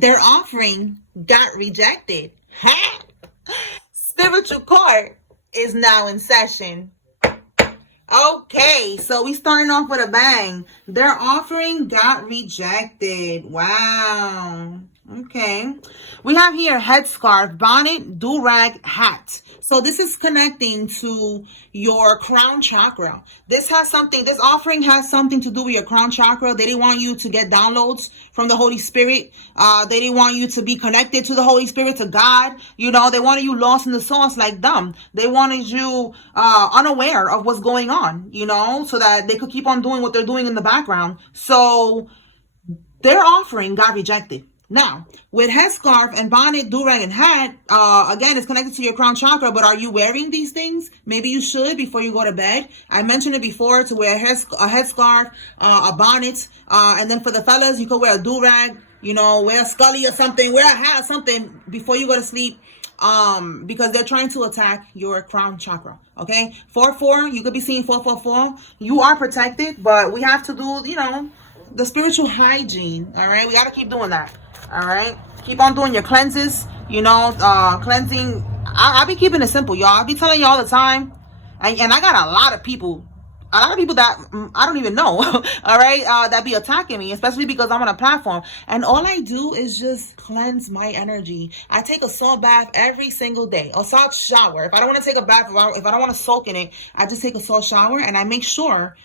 their offering got rejected. Spiritual court is now in session. Okay, so we starting off with a bang. Their offering got rejected. Wow. Okay. We have here headscarf, bonnet, do-rag, hat. So this is connecting to your crown chakra. This offering has something to do with your crown chakra. They didn't want you to get downloads from the Holy Spirit. They didn't want you to be connected to the Holy Spirit, to God. You know, they wanted you lost in the sauce like them. They wanted you unaware of what's going on, you know, so that they could keep on doing what they're doing in the background. So their offering got rejected. Now, with headscarf and bonnet, do-rag, and hat, again, it's connected to your crown chakra, but are you wearing these things? Maybe you should before you go to bed. I mentioned it before to wear a headscarf, a bonnet, and then for the fellas, you could wear a do-rag, you know, wear a scully or something, wear a hat or something before you go to sleep, because they're trying to attack your crown chakra, okay? 4-4, you could be seeing 4-4-4. You are protected, but we have to do, you know, the spiritual hygiene, all right? We got to keep doing that. All right, keep on doing your cleanses, you know, cleansing. I be keeping it simple, y'all. I be telling you all the time, and I got a lot of people that I don't even know, all right, that be attacking me, especially because I'm on a platform, and all I do is just cleanse my energy. I take a salt bath every single day, a salt shower. If I don't want to take a bath, if I don't want to soak in it, I just take a salt shower, and I make sure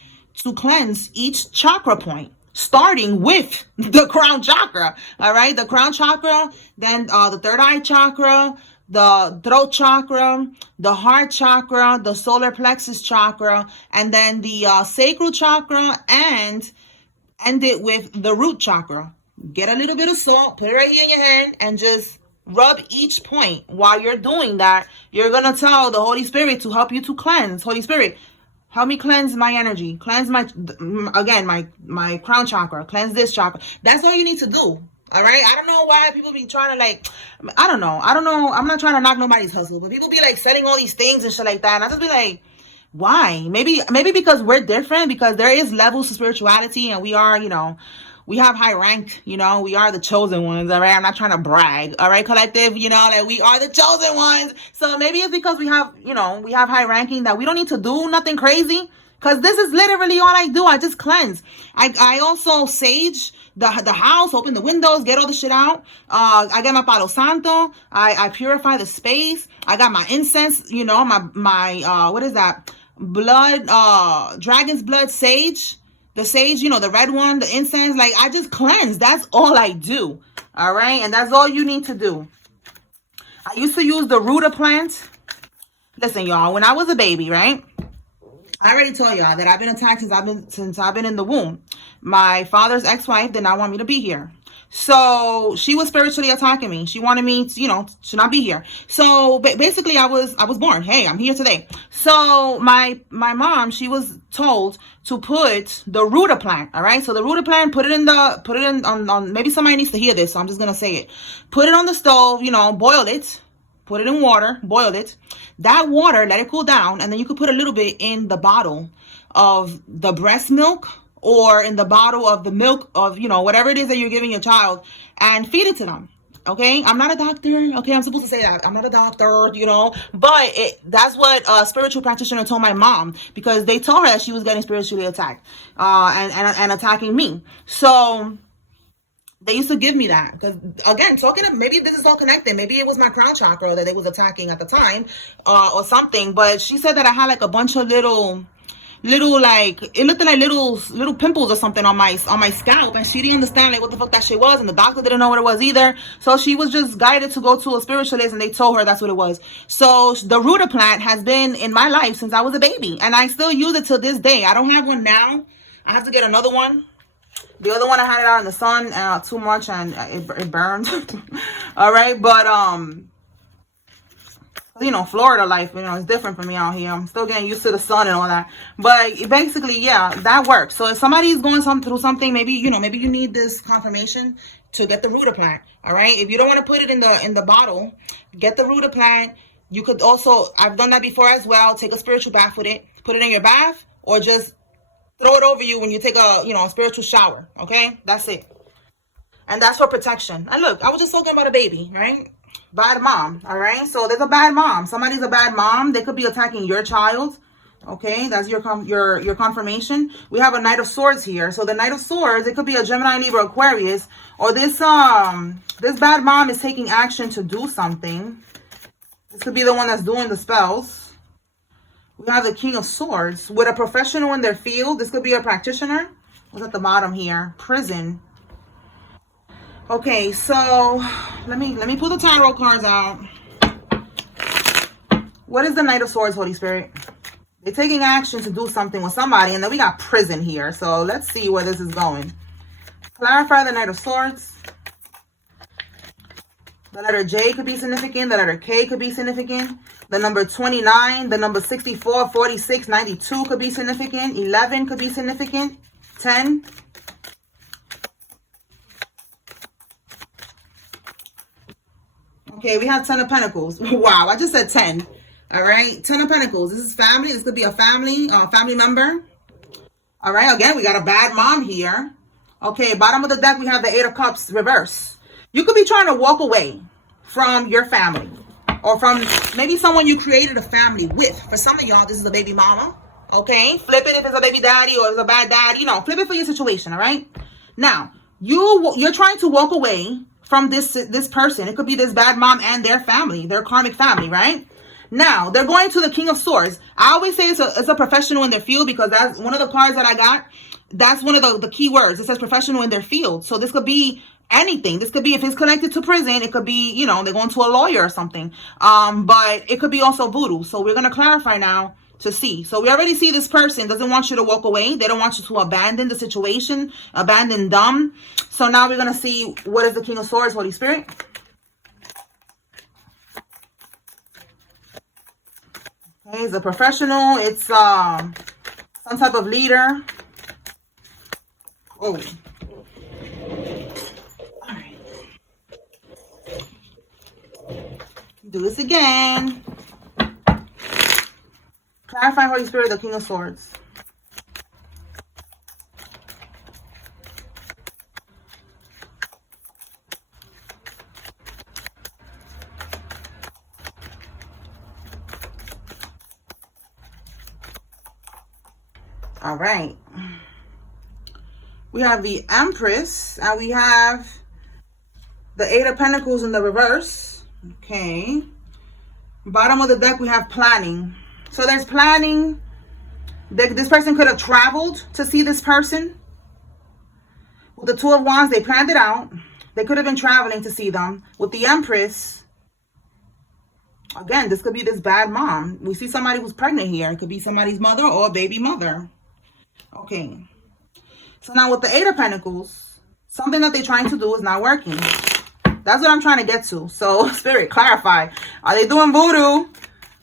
to cleanse each chakra point, starting with the crown chakra. All right, the crown chakra, then the third eye chakra, the throat chakra, the heart chakra, the solar plexus chakra, and then the sacral chakra, and end it with the root chakra. Get a little bit of salt, put it right here in your hand, and just rub each point. While you're doing that, you're gonna tell the Holy Spirit to help you to cleanse. Holy Spirit, help me cleanse my energy, cleanse my crown chakra, cleanse this chakra. That's all you need to do. All right. I don't know why people be trying to, like, I don't know. I'm not trying to knock nobody's hustle, but people be like selling all these things and shit like that. And I just be like, why? Maybe because we're different, because there is levels to spirituality, and we are, you know, we have high rank, you know, we are the chosen ones, all right? I'm not trying to brag, all right, collective, you know, like we are the chosen ones. So maybe it's because we have, you know, we have high ranking that we don't need to do nothing crazy, because this is literally all I do. I just cleanse. I also sage the house, open the windows, get all the shit out. I get my Palo Santo. I purify the space. I got my incense, you know, my what is that? Dragon's blood sage. The sage, you know, the red one, the incense, like, I just cleanse. That's all I do. All right. And that's all you need to do. I used to use the Ruta plant. Listen, y'all, when I was a baby, right? I already told y'all that I've been attacked since I've been in the womb. My father's ex-wife did not want me to be here. So she was spiritually attacking me. She wanted me to, you know, to not be here. So basically I was born. Hey, I'm here today. So my mom, she was told to put the Ruta plant. All right. So the Ruta plant, put it on, maybe somebody needs to hear this. So I'm just going to say it. Put it on the stove, you know, boil it, put it in water, boil it. That water, let it cool down. And then you could put a little bit in the bottle of the breast milk, or in the bottle of the milk of, you know, whatever it is that you're giving your child, and feed it to them. Okay. I'm not a doctor. Okay. I'm supposed to say that. I'm not a doctor, you know, but that's what a spiritual practitioner told my mom, because they told her that she was getting spiritually attacked, and attacking me. So they used to give me that, because again, maybe this is all connected. Maybe it was my crown chakra that they was attacking at the time, or something. But she said that I had like a bunch of little, like, it looked like little pimples or something on my scalp, and she didn't understand like what the fuck that shit was, and the doctor didn't know what it was either. So she was just guided to go to a spiritualist, and they told her that's what it was. So the Ruta plant has been in my life since I was a baby, and I still use it to this day. I don't have one now. I have to get another one. The other one, I had it out in the sun too much, and it burned. All right, but you know, Florida life, you know, it's different for me out here. I'm still getting used to the sun and all that. But basically, yeah, that works. So if somebody's going through something, maybe, you know, maybe you need this confirmation to get the Ruta plant. All right. If you don't want to put it in the bottle, get the Ruta plant. You could also, I've done that before as well. Take a spiritual bath with it. Put it in your bath, or just throw it over you when you take a, you know, a spiritual shower. Okay. That's it. And that's for protection. And look, I was just talking about a baby, right? Bad mom, all right? So there's a bad mom. Somebody's a bad mom. They could be attacking your child. Okay, that's your confirmation. We have a Knight of Swords here. So the Knight of Swords, it could be a Gemini, Libra, Aquarius, or this bad mom is taking action to do something. This could be the one that's doing the spells. We have the King of Swords with a professional in their field. This could be a practitioner. What's at the bottom here? Prison. Okay, so let me pull the tarot cards out. What is the Knight of Swords, Holy Spirit? They're taking action to do something with somebody, and then we got prison here. So let's see where this is going. Clarify the Knight of Swords. The letter J could be significant. The letter K could be significant. The number 29, the number 64, 46, 92 could be significant. 11 could be significant. 10. Okay, we have 10 of Pentacles. Wow, I just said 10. All right, 10 of Pentacles. This is family. This could be a family member. All right, again, we got a bad mom here. Okay, bottom of the deck, we have the 8 of Cups reverse. You could be trying to walk away from your family or from maybe someone you created a family with. For some of y'all, this is a baby mama. Okay, flip it if it's a baby daddy or it's a bad dad. You know, flip it for your situation, all right? Now, you're trying to walk away from this person. It could be this bad mom and their family, their karmic family, right? Now, they're going to the King of Swords. I always say it's a professional in their field because that's one of the cards that I got. That's one of the key words. It says professional in their field. So this could be anything. This could be, if it's connected to prison, it could be, you know, they're going to a lawyer or something. But it could be also voodoo. So we're going to clarify now to see. So we already see this person doesn't want you to walk away. They don't want you to abandon the situation, abandon them. So now we're going to see what is the King of Swords, Holy Spirit. Okay, it's a professional. It's some type of leader. Oh. All right. Do this again. Clarify, Holy Spirit, the King of Swords. All right. We have the Empress, and we have the 8 of Pentacles in the reverse. Okay. Bottom of the deck, we have planning. So there's planning. This person could have traveled to see this person. With the 2 of Wands, they planned it out. They could have been traveling to see them. With the Empress, again, this could be this bad mom. We see somebody who's pregnant here. It could be somebody's mother or a baby mother. Okay. So now with the 8 of Pentacles, something that they're trying to do is not working. That's what I'm trying to get to. So, Spirit, clarify. Are they doing voodoo?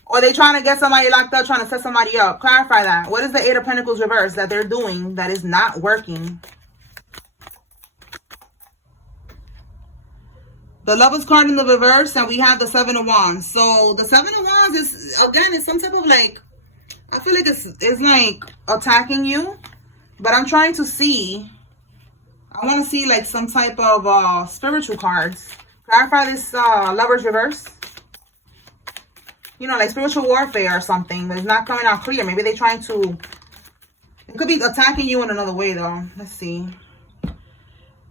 Or are they trying to get somebody locked up, trying to set somebody up? Clarify that. What is the 8 of Pentacles reverse that they're doing that is not working? The Lovers card in the reverse, and we have the 7 of Wands. So, the 7 of Wands is, again, it's some type of like, I feel like it's like attacking you. But I'm trying to see, I want to see like some type of spiritual cards. Clarify this Lovers reverse. You know, like spiritual warfare or something, but it's not coming out clear. Maybe they're trying to, it could be attacking you in another way though. Let's see.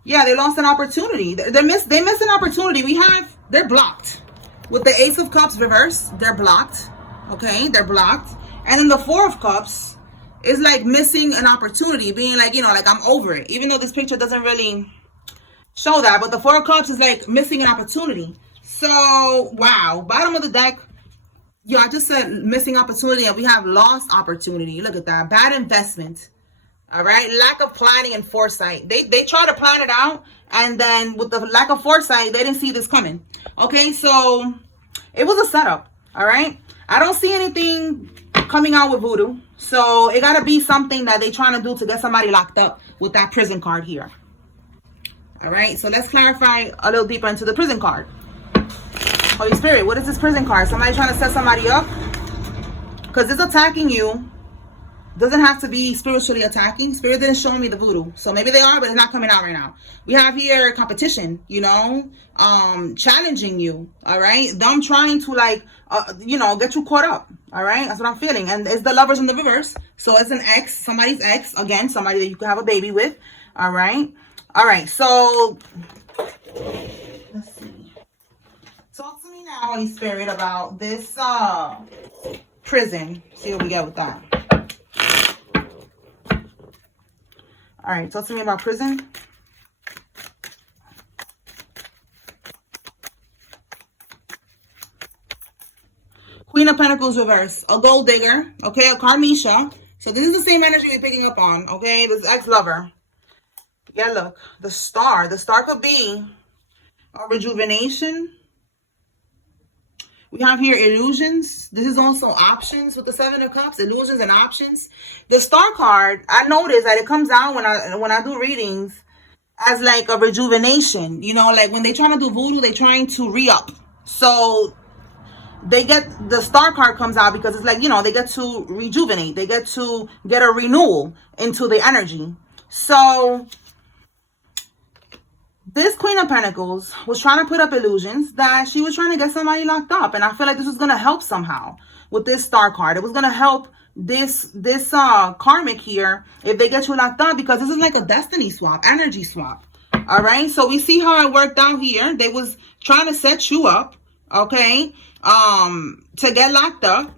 Yeah, they lost an opportunity. They missed an opportunity. They're blocked. With the Ace of Cups reverse, they're blocked. Okay, they're blocked. And then the 4 of Cups is like missing an opportunity, being like, you know, like I'm over it. Even though this picture doesn't really show that, but the 4 of Cups is like missing an opportunity. So, wow. Bottom of the deck, yeah, I just said missing opportunity, and we have lost opportunity. Look at that. Bad investment. All right. Lack of planning and foresight. They try to plan it out, and then with the lack of foresight, they didn't see this coming. Okay, so it was a setup. All right. I don't see anything coming out with voodoo. So it got to be something that they're trying to do to get somebody locked up with that prison card here. All right. So let's clarify a little deeper into the prison card. Holy Spirit, what is this prison card? Somebody trying to set somebody up? Because it's attacking you. Doesn't have to be spiritually attacking. Spirit didn't show me the voodoo. So maybe they are, but it's not coming out right now. We have here competition, you know, challenging you, all right? Them trying to, like, you know, get you caught up, all right? That's what I'm feeling. And it's the Lovers in the reverse. So it's an ex, somebody's ex. Again, somebody that you could have a baby with, all right? All right, so let's see. Talk to me now, Holy Spirit, about this prison. See what we get with that. All right, talk to me about prison. Queen of Pentacles reverse. A gold digger, okay, a Karmisha. So this is the same energy we're picking up on, okay? This ex-lover. Yeah, look, the star. The star could be a rejuvenation. We have here illusions. This is also options with the Seven of Cups, illusions and options. The star card, I notice that it comes out when I do readings as like a rejuvenation. You know, like when they trying to do voodoo, they trying to re-up. So they get, the star card comes out because it's like, you know, they get to rejuvenate. They get to get a renewal into the energy. So this Queen of Pentacles was trying to put up illusions that she was trying to get somebody locked up. And I feel like this was going to help somehow with this star card. It was going to help this karmic here if they get you locked up, because this is like a destiny swap, energy swap. All right. So we see how it worked out here. They was trying to set you up, okay, to get locked up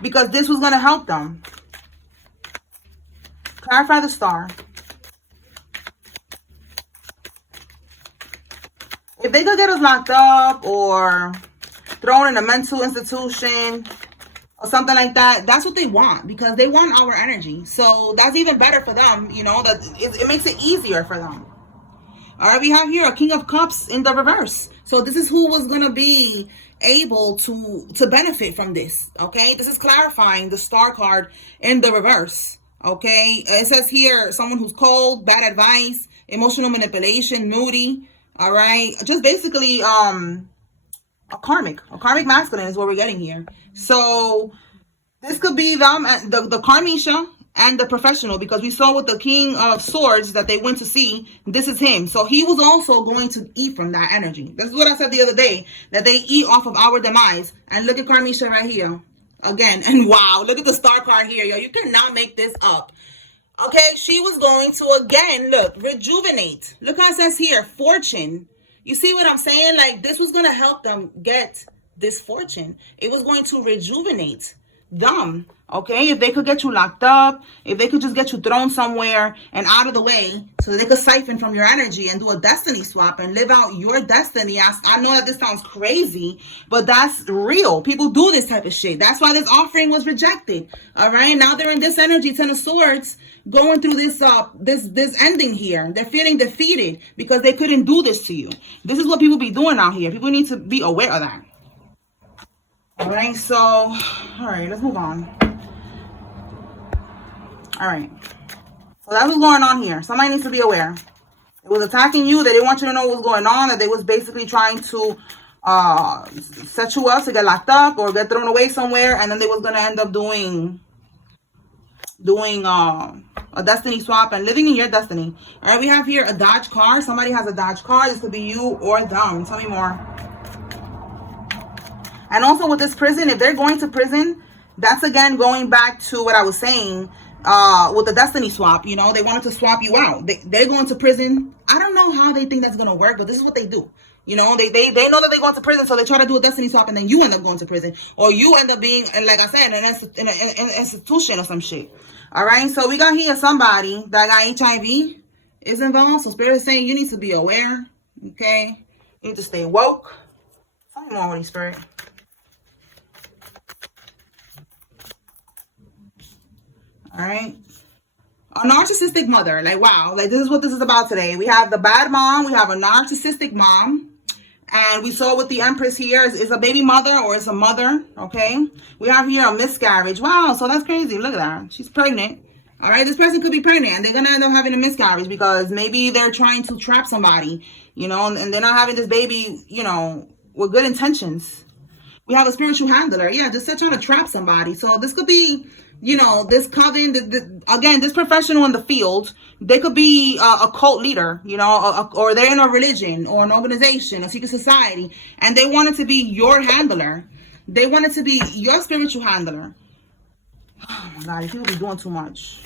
because this was going to help them. Clarify the star. If they could get us locked up or thrown in a mental institution or something like that, that's what they want, because they want our energy. So that's even better for them, you know, that it makes it easier for them. All right, we have here a King of Cups in the reverse. So this is who was going to be able to benefit from this, okay? This is clarifying the star card in the reverse, okay? It says here, someone who's cold, bad advice, emotional manipulation, moody. All right, just basically a karmic masculine is what we're getting here. So this could be them, the Karmisha and the professional, because we saw with the King of Swords that they went to see, this is him. So he was also going to eat from that energy. This is what I said the other day, that they eat off of our demise. And look at Karmisha right here again. And wow, look at the star card here, yo. You cannot make this up. Okay, she was going to, again, look, rejuvenate. Look how it says here, fortune. You see what I'm saying? Like, this was going to help them get this fortune. It was going to rejuvenate them, okay? If they could get you locked up, if they could just get you thrown somewhere and out of the way so they could siphon from your energy and do a destiny swap and live out your destiny. I know that this sounds crazy, but that's real. People do this type of shit. That's why this offering was rejected, all right? Now they're in this energy, Ten of Swords, going through this this ending here. They're feeling defeated because they couldn't do this to you. This is what people be doing out here. People need to be aware of that. All right, so, all right, let's move on. All right, so that's what's going on here. Somebody needs to be aware. It was attacking you. They didn't want you to know what was going on, that they was basically trying to set you up to get locked up or get thrown away somewhere, and then they was going to end up doing a destiny swap and living in your destiny. All right, we have here a Dodge car. Somebody has a Dodge car. This could be you or them. Tell me more. And also with this prison, if they're going to prison, that's again going back to what I was saying with the destiny swap. You know, they wanted to swap you out. They're going to prison. I don't know how they think that's going to work, but this is what they do. You know, they know that they're going to prison, so they try to do a destiny swap, and then you end up going to prison. Or you end up being, like I said, in an institution or some shit. All right, so we got here somebody that got HIV is involved. So Spirit is saying you need to be aware, okay? You need to stay woke. Tell me more, Holy Spirit. All right. A narcissistic mother. Like, wow. Like, this is what this is about today. We have the bad mom. We have a narcissistic mom. And we saw with the Empress here is a baby mother or is a mother. Okay. We have here a miscarriage. Wow. So that's crazy. Look at that. She's pregnant. All right. This person could be pregnant and they're going to end up having a miscarriage because maybe they're trying to trap somebody, you know, and they're not having this baby, you know, with good intentions. We have a spiritual handler. Yeah, just trying to trap somebody. So this could be, you know, this coven, again, this professional in the field. They could be a cult leader, you know, or they're in a religion or an organization, a secret society, and they want it to be your handler. They want it to be your spiritual handler. Oh my God, these people be doing too much.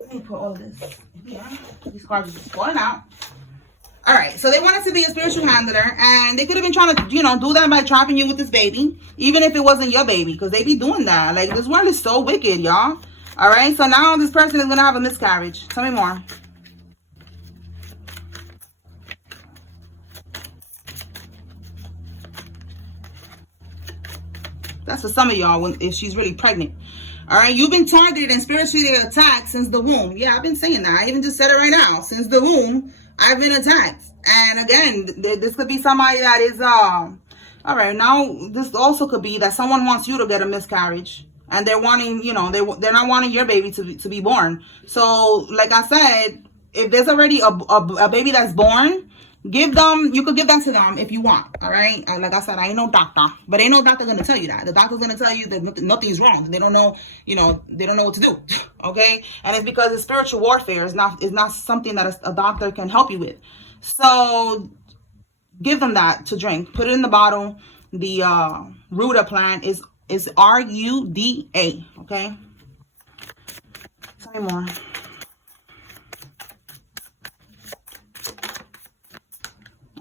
Let me put all this. Yeah, these cards are just falling out. All right, so they wanted to be a spiritual handler, and they could have been trying to, you know, do that by trapping you with this baby, even if it wasn't your baby, because they be doing that. Like, this world is so wicked, y'all. All right, so now this person is going to have a miscarriage. Tell me more. That's for some of y'all if she's really pregnant. All right, you've been targeted and spiritually attacked since the womb. Yeah, I've been saying that. I even just said it right now. Since the womb, I've been attacked. And again, this could be somebody that is, all right, now this also could be that someone wants you to get a miscarriage. And they're wanting, you know, they're not wanting your baby to be born. So, like I said, if there's already a baby that's born, you could give that to them if you want. All right, like I said, I ain't no doctor, but ain't no doctor gonna tell you that. The doctor's gonna tell you that nothing's wrong. They don't know, you know, they don't know what to do. Okay, and it's because it's spiritual warfare. It's not something that a doctor can help you with. So give them that to drink. Put it in the bottle. The Ruda plant is RUDA. Okay. Tell me more.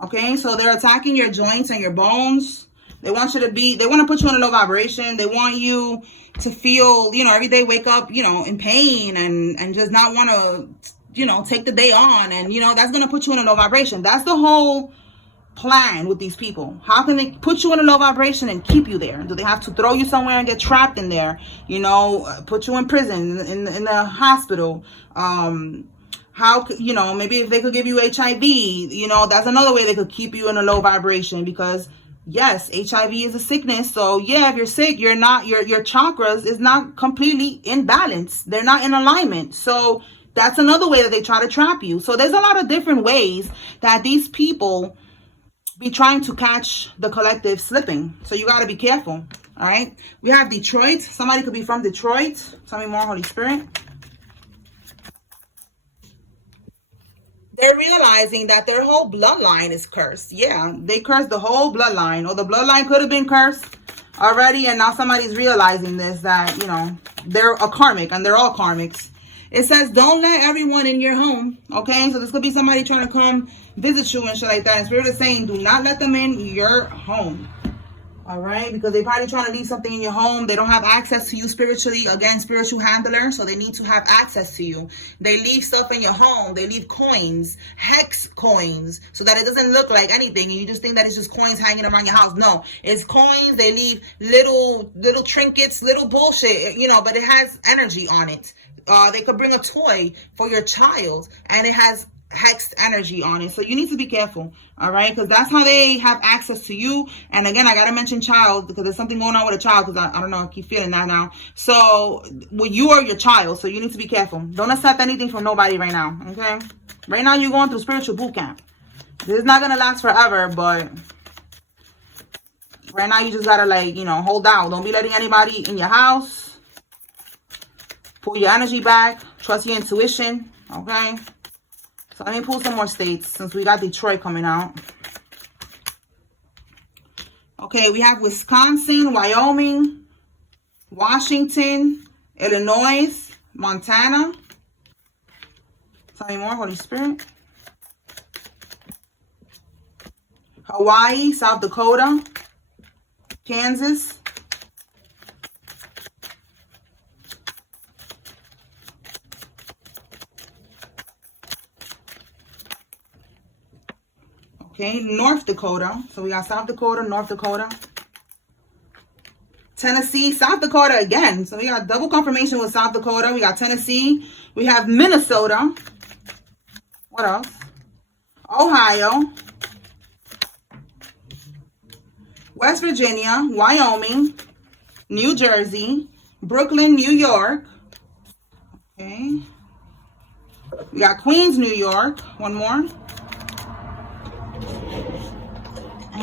Okay, so they're attacking your joints and your bones. They want you to they want to put you in a low vibration. They want you to feel, you know, every day wake up, you know, in pain and just not want to, you know, take the day on. And, you know, that's going to put you in a low vibration. That's the whole plan with these people. How can they put you in a low vibration and keep you there? Do they have to throw you somewhere and get trapped in there? You know, put you in prison, in the hospital? How, you know, maybe if they could give you HIV, you know, that's another way they could keep you in a low vibration, because yes, HIV is a sickness. So yeah, if you're sick, you're not, your chakras is not completely in balance. They're not in alignment. So that's another way that they try to trap you. So there's a lot of different ways that these people be trying to catch the collective slipping. So you got to be careful. All right. We have Detroit. Somebody could be from Detroit. Tell me more, Holy Spirit. They're realizing that their whole bloodline is cursed. Yeah, they cursed the whole bloodline. Or the bloodline could have been cursed already, and now somebody's realizing this, that, you know, they're a karmic, and they're all karmics. It says, don't let everyone in your home. Okay, so this could be somebody trying to come visit you and shit like that. And Spirit is saying, do not let them in your home. All right, because they're probably trying to leave something in your home. They don't have access to you spiritually. Again, spiritual handler. So they need to have access to you. They leave stuff in your home. They leave coins, hex coins, so that it doesn't look like anything. And you just think that it's just coins hanging around your house. No, it's coins. They leave little trinkets, little bullshit, you know, but it has energy on it. They could bring a toy for your child, and it has hexed energy on it. So you need to be careful. All right, because that's how they have access to you. And again, I gotta mention child, because there's something going on with a child, because I don't know, I keep feeling that now. So well, you are your child, so you need to be careful. Don't accept anything from nobody right now. Okay, right now you're going through spiritual boot camp. This is not gonna last forever, but right now you just gotta, like, you know, hold out. Don't be letting anybody in your house. Pull your energy back. Trust your intuition. Okay. So let me pull some more states, since we got Detroit coming out. Okay, we have Wisconsin, Wyoming, Washington, Illinois, Montana. Tell me more, Holy Spirit. Hawaii, South Dakota, Kansas, okay, North Dakota. So we got South Dakota, North Dakota, Tennessee, South Dakota again. So we got double confirmation with South Dakota. We got Tennessee. We have Minnesota. What else? Ohio, West Virginia, Wyoming, New Jersey, Brooklyn, New York. Okay. We got Queens, New York. One more.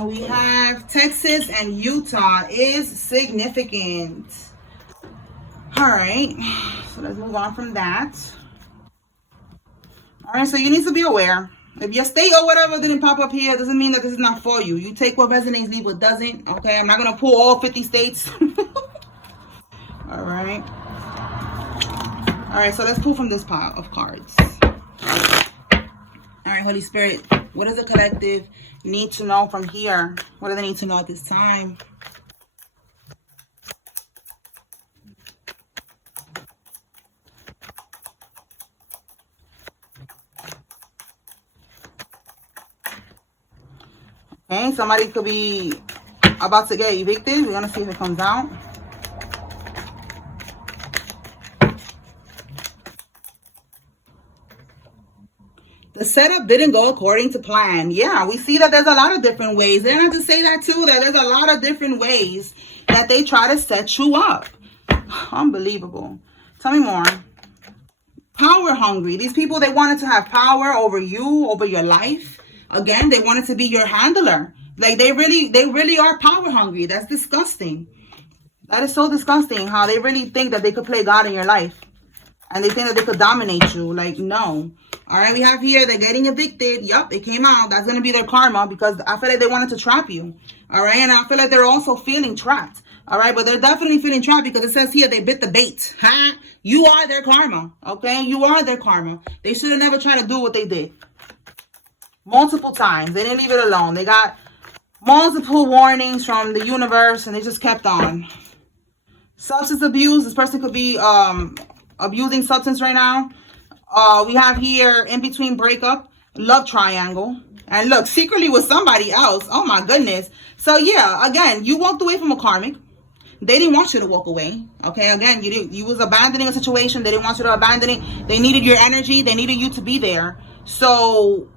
We have Texas and Utah is significant. All right, so let's move on from that. All right, so you need to be aware. If your state or whatever didn't pop up here, doesn't mean that this is not for you. You take what resonates, leave what doesn't. Okay, I'm not going to pull all 50 states. All right. All right, so let's pull from this pile of cards. All right, Holy Spirit, what does the collective need to know from here? What do they need to know at this time? Okay, somebody could be about to get evicted. We're going to see if it comes out. The setup didn't go according to plan. Yeah, we see that there's a lot of different ways. They have to say that too, that there's a lot of different ways that they try to set you up. Unbelievable. Tell me more. Power hungry. These people, they wanted to have power over you, over your life. Again, they wanted to be your handler. Like they really are power hungry. That's disgusting. That is so disgusting how they really think that they could play God in your life. And they think that they could dominate you. Like, no. All right, we have here, they're getting evicted. Yup, it came out. That's going to be their karma because I feel like they wanted to trap you. All right, and I feel like they're also feeling trapped. All right, but they're definitely feeling trapped because it says here they bit the bait. Huh? You are their karma. Okay, you are their karma. They should have never tried to do what they did. Multiple times. They didn't leave it alone. They got multiple warnings from the universe and they just kept on. Substance abuse. This person could be abusing substance right now. We have here in between breakup, love triangle. And look, secretly with somebody else. Oh my goodness. So yeah, again, you walked away from a karmic. They didn't want you to walk away. Okay, again, you was abandoning a situation. They didn't want you to abandon it. They needed your energy. They needed you to be there. So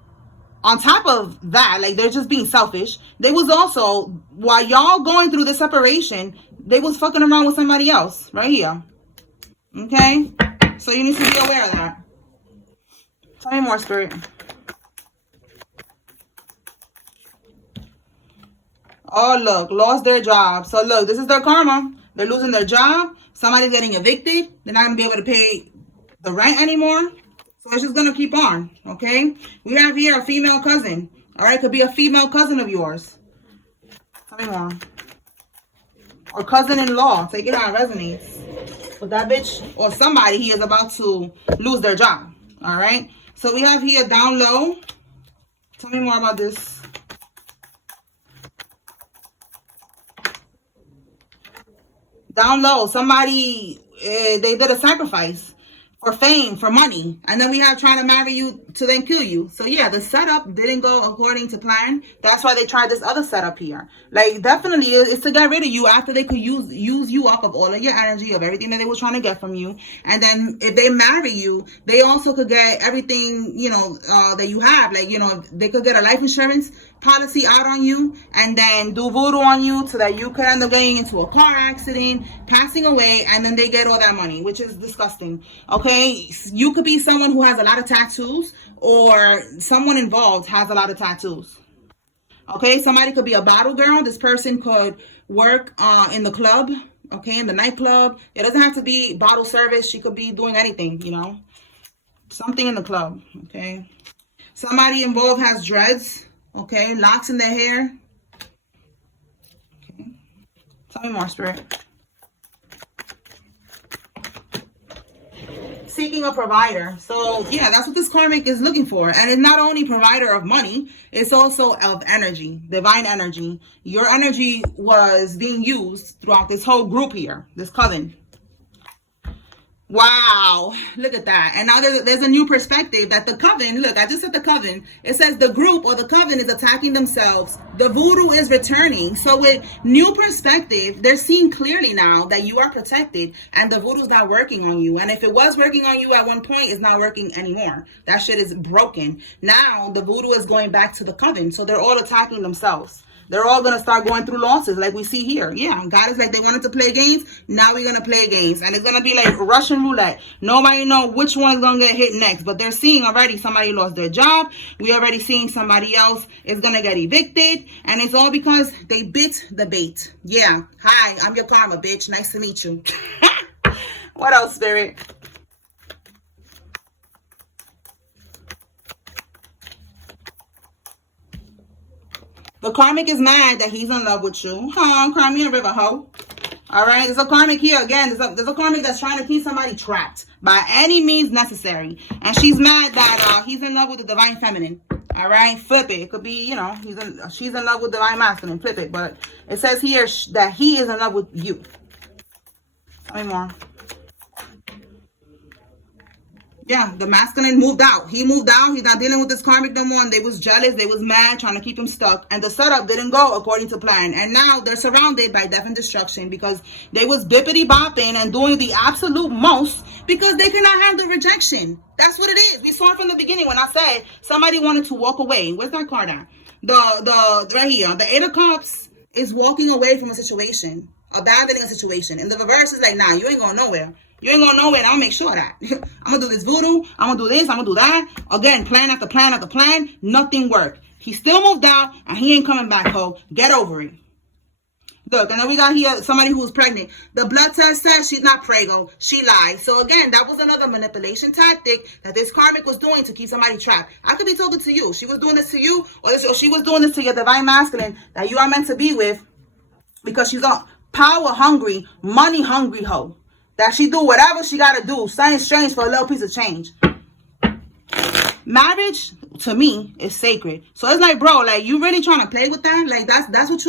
on top of that, like they're just being selfish. They was also, while y'all going through the separation, they was fucking around with somebody else right here. Okay, so you need to be aware of that. Tell me more, Spirit. Oh, look, lost their job. So look, this is their karma. They're losing their job. Somebody's getting evicted. They're not going to be able to pay the rent anymore. So it's just going to keep on, okay? We have here a female cousin. All right, could be a female cousin of yours. Tell me more. Or cousin-in-law. Take it out, resonates. But that bitch or somebody here is about to lose their job, all right? So we have here down low. Tell me more about this. Down low, somebody, they did a sacrifice for fame, for money. And then we have trying to marry you to then kill you. So yeah, the setup didn't go according to plan. That's why they tried this other setup here. Like definitely it's to get rid of you after they could use you up of all of your energy, of everything that they were trying to get from you. And then if they marry you, they also could get everything, you know, that you have. Like, you know, they could get a life insurance policy out on you and then do voodoo on you so that you could end up getting into a car accident, passing away, and then they get all that money, which is disgusting. Okay, you could be someone who has a lot of tattoos or someone involved has a lot of tattoos. Okay, somebody could be a bottle girl. This person could work in the club, okay, in the nightclub. It doesn't have to be bottle service. She could be doing anything, you know, something in the club, okay. Somebody involved has dreads. Okay, locks in their hair. Okay. Tell me more, Spirit. Seeking a provider. So, yeah, that's what this karmic is looking for. And it's not only provider of money, it's also of energy, divine energy. Your energy was being used throughout this whole group here, this coven. Wow, look at that. And now there's a new perspective that the coven, look, I just said the coven. It says the group or the coven is attacking themselves. The voodoo is returning. So with new perspective, they're seeing clearly now that you are protected and the voodoo's not working on you. And if it was working on you at one point, it's not working anymore. That shit is broken. Now the voodoo is going back to the coven. So they're all attacking themselves. They're all going to start going through losses like we see here. Yeah, God is like, they wanted to play games. Now we're going to play games. And it's going to be like Russian roulette. Nobody know which one's going to get hit next. But they're seeing already somebody lost their job. We already seeing somebody else is going to get evicted. And it's all because they bit the bait. Yeah. Hi, I'm your karma, bitch. Nice to meet you. What else, Spirit? The karmic is mad that he's in love with you. Huh? Cry me a river, ho. All right? There's a karmic here. Again, there's a karmic that's trying to keep somebody trapped by any means necessary. And she's mad that he's in love with the divine feminine. All right? Flip it. It could be, you know, she's in love with divine masculine. Flip it. But it says here that he is in love with you. Tell me more. Yeah, the masculine moved out. He moved out. He's not dealing with this karmic no more. And they was jealous. They was mad, trying to keep him stuck. And the setup didn't go according to plan. And now they're surrounded by death and destruction because they was bippity bopping and doing the absolute most because they cannot handle rejection. That's what it is. We saw it from the beginning when I said somebody wanted to walk away. Where's that card at? The right here. The 8 of Cups is walking away from a situation, abandoning a situation. And the reverse is like, nah, you ain't going nowhere. You ain't going nowhere, and I'll make sure of that. I'm going to do this voodoo. I'm going to do this. I'm going to do that. Again, plan after plan after plan. Nothing worked. He still moved out, and he ain't coming back, ho. Get over it. Look, and then we got here somebody who's pregnant. The blood test says she's not prego. She lied. So, again, that was another manipulation tactic that this karmic was doing to keep somebody trapped. I could be talking to you. She was doing this to you, or she was doing this to your divine masculine that you are meant to be with because she's a power-hungry, money-hungry hoe. That she do whatever she got to do. Something strange for a little piece of change. Marriage, to me, is sacred. So it's like, bro, like, you really trying to play with that? Like, that's what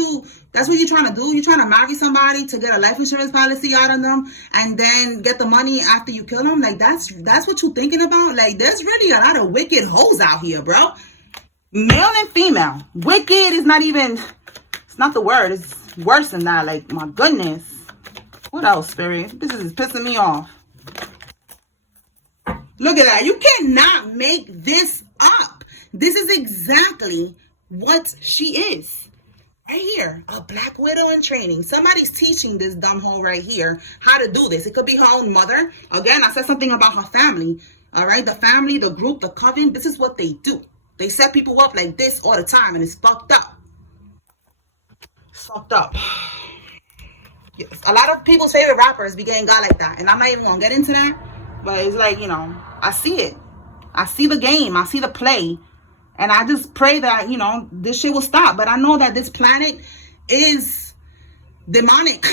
you're trying to do? You trying to marry somebody to get a life insurance policy out of them and then get the money after you kill them? Like, that's what you thinking about? Like, there's really a lot of wicked hoes out here, bro. Male and female. Wicked is not even, it's not the word. It's worse than that. Like, my goodness. What else, Spirit? This is pissing me off. Look at that. You cannot make this up. This is exactly what she is. Right here. A black widow in training. Somebody's teaching this dumb hoe right here how to do this. It could be her own mother. Again, I said something about her family. All right? The family, the group, the coven. This is what they do. They set people up like this all the time. And it's fucked up. It's fucked up. A lot of people's favorite rappers be getting God like that. And I'm not even going to get into that. But it's like, you know, I see it. I see the game. I see the play. And I just pray that, you know, this shit will stop. But I know that this planet is demonic.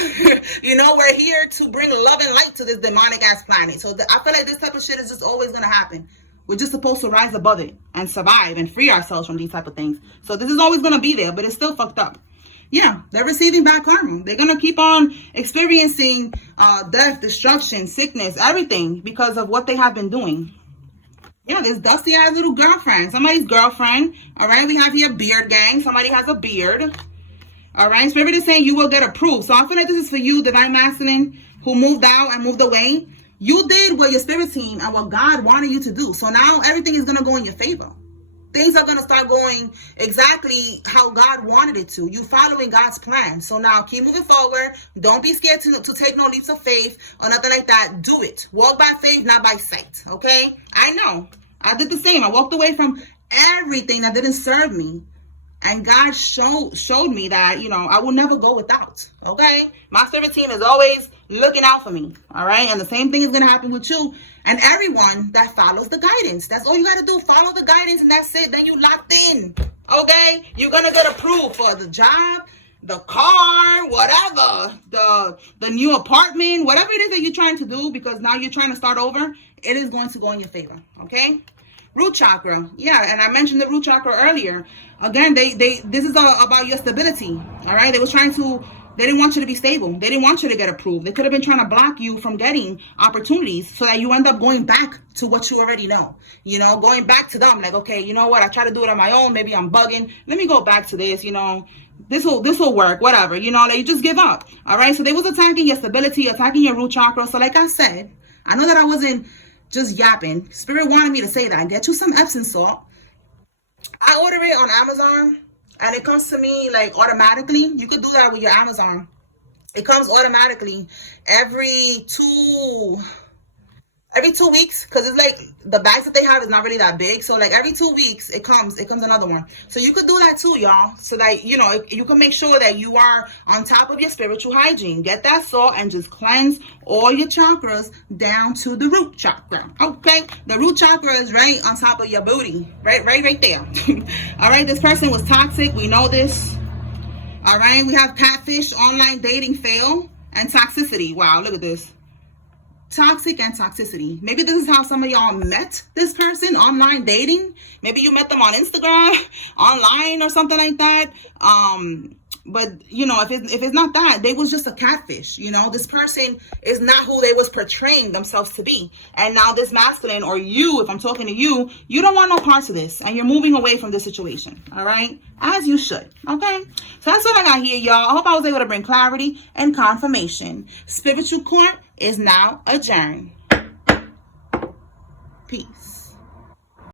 You know, we're here to bring love and light to this demonic ass planet. So I feel like this type of shit is just always going to happen. We're just supposed to rise above it and survive and free ourselves from these type of things. So this is always going to be there. But it's still fucked up. Yeah, they're receiving bad karma. They're going to keep on experiencing death, destruction, sickness, everything because of what they have been doing. Yeah, this dusty-ass little girlfriend. Somebody's girlfriend. All right, we have here beard gang. Somebody has a beard. All right, Spirit is saying you will get approved. So I feel like this is for you, divine masculine, who moved out and moved away. You did what your spirit team and what God wanted you to do. So now everything is going to go in your favor. Things are going to start going exactly how God wanted it to. You following God's plan. So now keep moving forward. Don't be scared to take no leaps of faith or nothing like that. Do it. Walk by faith, not by sight. Okay? I know. I did the same. I walked away from everything that didn't serve me. And God showed me that, you know, I will never go without. Okay? My spirit team is always looking out for me. All right? And the same thing is going to happen with you and everyone that follows the guidance. That's all you got to do. Follow the guidance and that's it. Then you locked in. Okay? You're going to get approved for the job, the car, whatever. The new apartment, whatever it is that you're trying to do, because now you're trying to start over, it is going to go in your favor. Okay? Root chakra. Yeah, and I mentioned the root chakra earlier. Again, this is about your stability. All right? They didn't want you to be stable. They didn't want you to get approved. They could have been trying to block you from getting opportunities so that you end up going back to what you already know. You know, going back to them like, okay, you know what? I try to do it on my own. Maybe I'm bugging. Let me go back to this, you know. This will work, whatever. You know, like you just give up. All right? So they was attacking your stability, attacking your root chakra. So like I said, I know that I wasn't just yapping. Spirit wanted me to say that. Get you some Epsom salt. I order it on Amazon. And it comes to me like automatically. You could do that with your Amazon. It comes automatically every 2 weeks, because it's like the bags that they have is not really that big. So like every 2 weeks it comes another one. So you could do that too, y'all, so that you know you can make sure that you are on top of your spiritual hygiene. Get that salt and just cleanse all your chakras down to the root chakra. Okay, the root chakra is right on top of your booty, right there. All right, this person was toxic, we know this. All right, we have catfish, online dating fail, and toxicity. Wow, look at this. Toxic and toxicity. Maybe this is how some of y'all met this person, online dating. Maybe you met them on Instagram, online or something like that. But you know, if it's not that, they was just a catfish. You know, this person is not who they was portraying themselves to be. And now this masculine, or you, if I'm talking to you, you don't want no parts of this, and you're moving away from this situation. All right, as you should. Okay, so that's what I got here, y'all. I hope I was able to bring clarity and confirmation. Spiritual court is now adjourned. Peace.